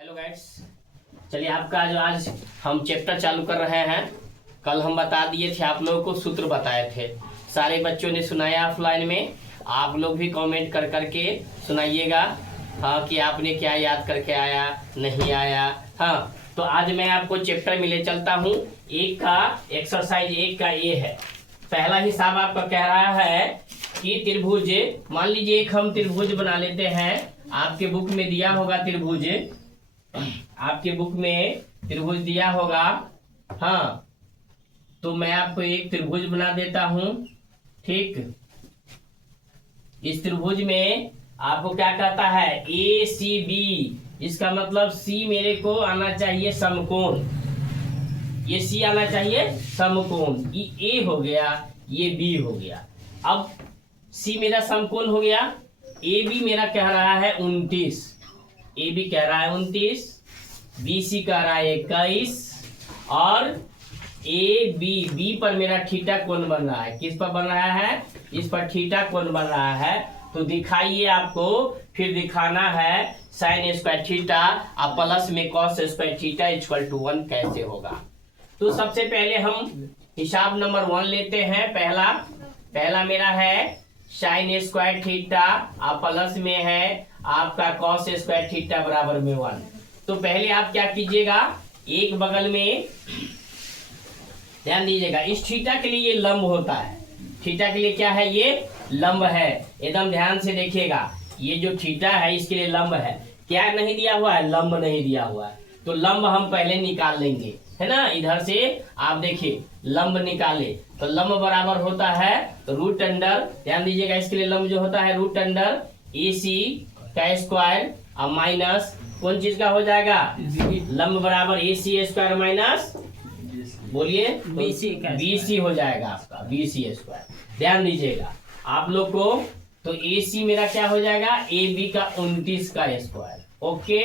Hello guides, चलिए आपका जो आज हम चैप्टर चालू कर रहे हैं। कल हम बता दिए थे, आप लोगों को सूत्र बताए थे। सारे बच्चों ने सुनाया ऑफलाइन में। आप लोग भी कमेंट कर करके सुनाइएगा हाँ कि आपने क्या याद करके आया नहीं आया। हाँ, तो आज मैं आपको चैप्टर में ले चलता हूँ। एक का एक्सरसाइज एक का ये है। पहला हिसाब आपका कह रहा है कि त्रिभुज, मान लीजिए एक हम त्रिभुज बना लेते हैं। आपके बुक में दिया होगा त्रिभुज, आपके बुक में त्रिभुज दिया होगा। हाँ, तो मैं आपको एक त्रिभुज बना देता हूं। ठीक, इस त्रिभुज में आपको क्या कहता है, ए सी बी। इसका मतलब सी मेरे को आना चाहिए समकोण, ये सी आना चाहिए समकोण। ये ए हो गया, ये बी हो गया। अब सी मेरा समकोण हो गया, ए बी मेरा कह रहा है 29, ए बी कह रहा है 29, बी सी कह रहा है 21, और ए बी बी पर मेरा थीटा कोण बन रहा है। किस पर बन रहा है? इस पर थीटा कोण बन रहा है। तो दिखाइए, आपको फिर दिखाना है साइन स्क्वायर थीटा और प्लस में cos square theta equal to 1 कैसे होगा। तो सबसे पहले हम हिसाब नंबर 1 लेते हैं। पहला मेरा है साइन स्क्वायर थीटा और प्लस में है आपका कॉस स्क्वायर थीटा बराबर में 1। तो पहले आप क्या कीजिएगा, एक बगल में ध्यान दीजिएगा, इस थीटा के लिए ये लंब होता है। थीटा के लिए क्या है, ये लंब है। एकदम ध्यान से देखिएगा, ये जो थीटा है इसके लिए लंब है। क्या नहीं दिया हुआ है? लंब नहीं दिया हुआ है। तो लंब हम पहले निकाल लेंगे, है ना। इधर से आप देखिए, लंब निकाले तो लंब बराबर होता है रूट अंडर, ध्यान दीजिएगा, इसके लिए लंब जो होता है रूट अंडर ए सी का स्क्वायर और माइनस कौन चीज का हो जाएगा, लंब बराबर ए सी स्क्वायर माइनस, बोलिए, बी सी हो जाएगा आपका, बी सी स्क्वायर। ध्यान दीजिएगा आप लोग को, तो ए सी मेरा क्या हो जाएगा, ए बी का 29 का स्क्वायर, ओके,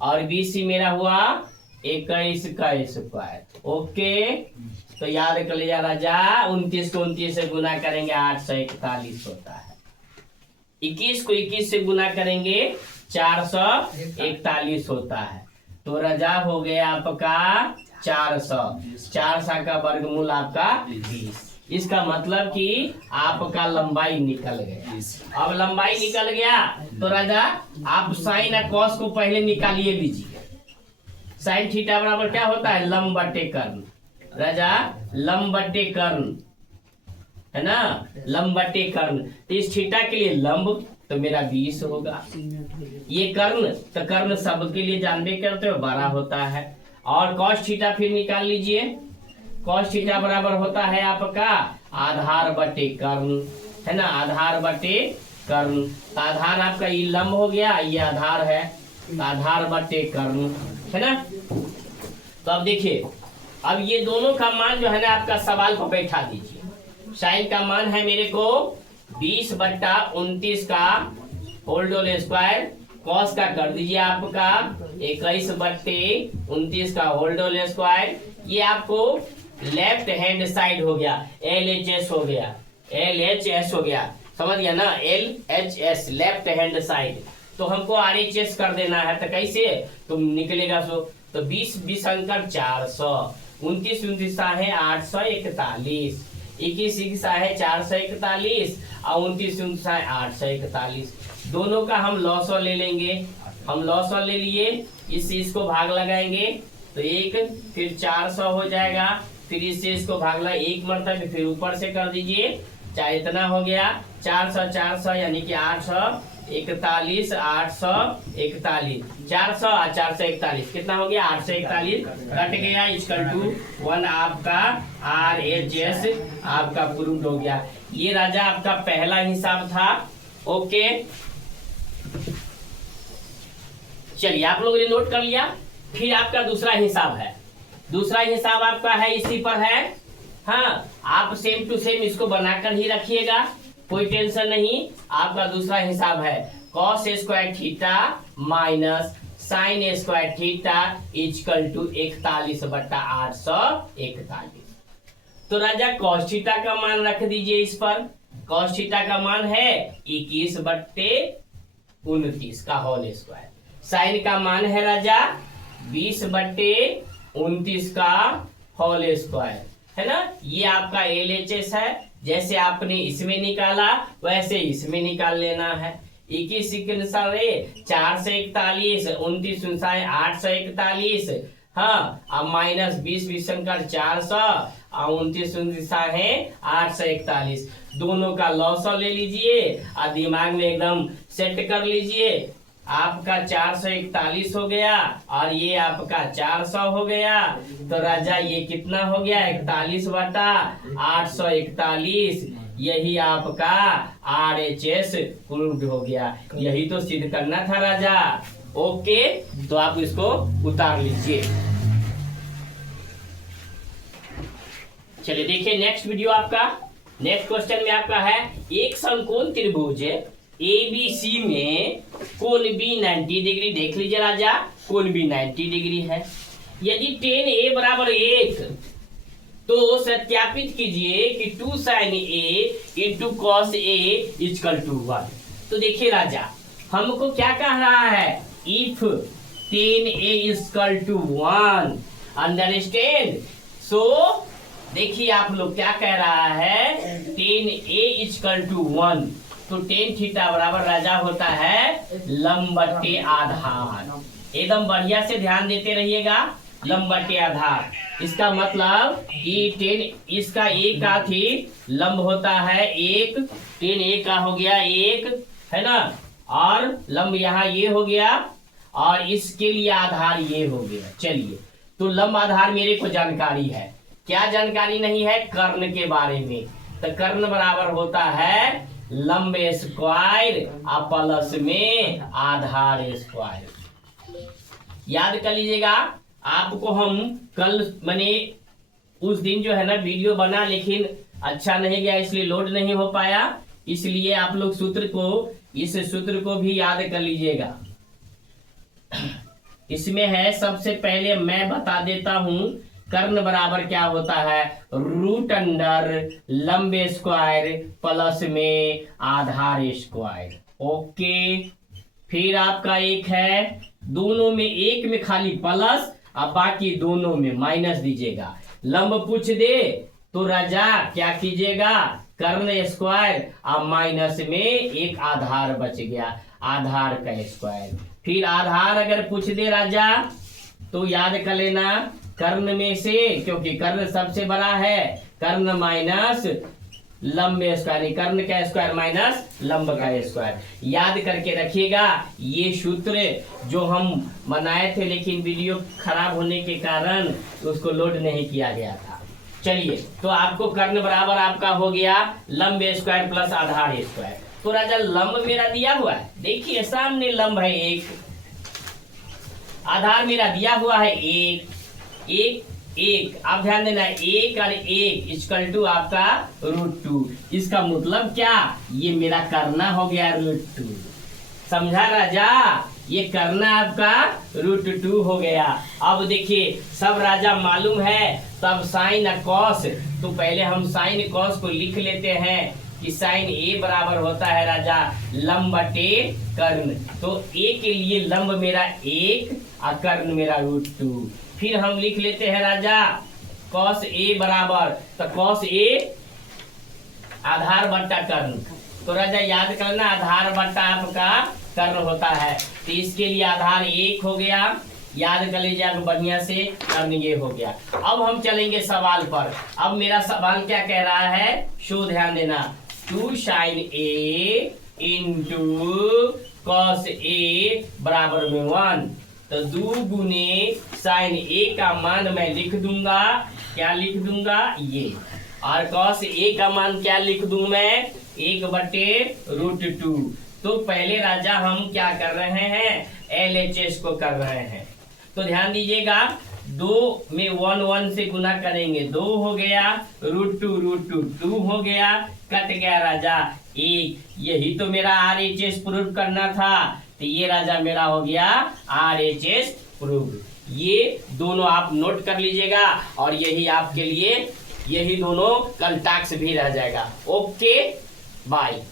और बी सी मेरा हुआ 21 का स्क्वायर, ओके। तो याद कर लिया राजा, 29 को 29 से गुना करेंगे 841 होता है। 21 को 21 से गुना करेंगे 441 होता है। तो राजा हो गया आपका 400, 400 का वर्गमूल आपका 20। इसका मतलब कि आपका लंबाई निकल गया। अब लंबाई निकल गया तो राजा आप साइन और कॉस को पहले निकालिए लीजिए। साइन थीटा बराबर क्या होता है, लंब बटे कर्ण। राजा लंब बटे कर्ण, है ना, लंब बटे कर्ण। तो इस थीटा के लिए लंब तो मेरा 20 होगा। ये कर्ण, तो कर्ण सबके लिए जानते करते हो 12 होता है। और कॉस थीटा फिर निकाल लीजिए। कॉस थीटा बराबर होता है आपका आधार बटे कर्ण, है ना, आधार बटे कर्ण। तो आधार आपका ये लंब हो गया, ये आधार है, आधार बटे कर्ण, है ना। तो अब देखिए, अब ये दोनों का मान जो है ना आपका सवाल पर बैठा दीजिए। साइन का मान है मेरे को 20/29 का होल डबल स्क्वायर, कॉस का कर दीजिए आपका 21/29 का होल डबल स्क्वायर। ये आपको लेफ्ट हैंड साइड हो गया, LHS हो गया, LHS हो गया, समझ गया ना, LHS लेफ्ट हैंड साइड। तो हमको RHS कर देना है, तो कैसे तुम निकलेगा सो, तो 20 अंकर 400, 29 है 841, 21 है 441 और 29 है 841। दोनों का हम लॉसो ले लेंगे। हम लॉसो ले लिए, इससे इसको भाग लगाएंगे तो 1, फिर 400 हो जाएगा, फिर इससे इसको भाग लगा 1 मरतबा, फिर ऊपर से कर दीजिए, चाहे इतना हो गया 400 यानी कि 841, 841, 400 और 441 कितना हो गया, 841 कट गया, इक्वल टू 1 आपका RHS आपका प्रूव हो गया। ये राजा आपका पहला हिसाब था, ओके। चलिए आप लोगों ने नोट कर लिया। फिर आपका दूसरा हिसाब है। दूसरा हिसाब आपका है इसी पर है। हाँ, आप सेम टू सेम इसको बनाकर ही रखिएगा, कोई टेंशन नहीं। आपका दूसरा हिसाब है cos square theta minus sine square theta equal to 41/841। तो राजा कॉस थीटा का मान रख दीजिए इस पर। कॉस थीटा का मान है 21/29 का होल स्क्वायर। साइन का मान है राजा 20/29 का होल स्क्वायर, है ना। ये आपका LHS है। जैसे आपने इसमें निकाला वैसे इसमें निकाल लेना है। 21 4 से 41, 29 841, हाँ, अब माइनस 20 400 और 29 है 841। दोनों का लॉस ले लीजिए और दिमाग में एकदम सेट कर लीजिए। आपका 441 हो गया और ये आपका 400 हो गया। तो राजा ये कितना हो गया 41/841। यही आपका RHS प्रूव्ड हो गया। यही तो सिद्ध करना था राजा। ओके, तो आप इसको उतार लीजिए। चलिए देखिए नेक्स्ट वीडियो आपका। नेक्स्ट क्वेश्चन में आपका है एक समकोण त्रिभुज ABC में कोण B 90 डिग्री। देख लीजिए राजा, कोण B 90 डिग्री है। यदि tan A बराबर 1 तो सत्यापित कीजिए कि 2 sin A into cos A equal to 1। तो देखिए राजा, हमको क्या कह रहा है, if tan A equal to 1, understand. So देखिए आप लोग क्या कह रहा है, tan A इक्वल टू 1, तो tan थीटा बराबर राजा होता है लंब बटे आधार। एकदम बढ़िया से ध्यान देते रहिएगा, लंब बटे आधार। इसका मतलब कि tan इसका एक का थी लंब होता है 1, tan A का हो गया 1, है ना, और लंब यहाँ ये हो गया और इसके लिए आधार ये हो गया। चलिए, तो लंब आधार मेरे को जानकारी है। क्या जानकारी नहीं है, कर्ण के बारे में। तो कर्ण बराबर होता है लंब स्क्वायर और प्लस में आधार स्क्वायर। याद कर लीजिएगा। आपको हम कल मैंने उस दिन जो है ना वीडियो बना, लेकिन अच्छा नहीं गया इसलिए लोड नहीं हो पाया। इसलिए आप लोग इस सूत्र को भी याद कर लीजिएगा। इसमें है, सबसे पहले मैं बता देता हूं, कर्ण बराबर क्या होता है, रूट अंडर लंब स्क्वायर प्लस में आधार स्क्वायर। ओके, फिर आपका एक है, दोनों में एक में खाली प्लस और बाकी दोनों में माइनस दीजिएगा। लंब पूछ दे तो राजा क्या कीजिएगा, कर्ण स्क्वायर और माइनस में एक आधार बच गया, आधार का स्क्वायर। फिर आधार अगर पूछ दे राजा तो याद कर लेना, कर्ण में से, क्योंकि कर्ण सबसे बड़ा है, कर्ण माइनस लंब स्क्वायर, कर्ण का स्क्वायर माइनस लंब का स्क्वायर। याद करके रखिएगा। ये सूत्र जो हम बनाए थे, लेकिन वीडियो खराब होने के कारण उसको लोड नहीं किया गया था। चलिए, तो आपको कर्ण बराबर आपका हो गया लंब स्क्वायर प्लस आधार स्क्वायर। तो राजा लंब मेरा दिया हुआ है, देखिए सामने लंब है 1, आधार मेरा दिया हुआ है 1, आप ध्यान देना, 1 और 1 इक्वल टू आपका √2। इसका मतलब क्या, ये मेरा करना हो गया √2। समझा राजा, ये करना आपका √2 हो गया। अब देखिए सब राजा मालूम है, तब साइन और कॉस, तो पहले हम साइन कॉस को लिख लेते हैं कि साइन A बराबर होता है राजा लंब बटे कर्ण। तो A के लिए लंब मेरा 1 और कर्ण मेरा √2। फिर हम लिख लेते हैं राजा cos A बराबर, तो cos A आधार बट्टा कर्ण। तो राजा याद करना, आधार बट्टा आपका कर्ण होता है। तो इसके लिए आधार 1 हो गया, याद कर लीजिए बढ़िया से, कर्ण ये हो गया। अब हम चलेंगे सवाल पर। अब मेरा सवाल क्या कह रहा है, शो ध्यान देना, 2 sin A into cos A बराबर में 1। तो 2 गुने साइन A का मान मैं लिख दूंगा, क्या लिख दूंगा, ये, और cos A का मान क्या लिख दूं मैं, 1/√2। तो पहले राजा हम क्या कर रहे हैं, LHS को कर रहे हैं। तो ध्यान दीजिएगा, 2 में 1 से गुना करेंगे, 2 हो गया, √2 2 हो गया, कट गया राजा 1। यही तो मेरा RHS प्रूव करना था। तो ये राजा मेरा हो गया RHS प्रूव। ये दोनों आप नोट कर लीजिएगा, और यही आपके लिए, यही दोनों कल टास्क भी रह जाएगा। Okay, bye.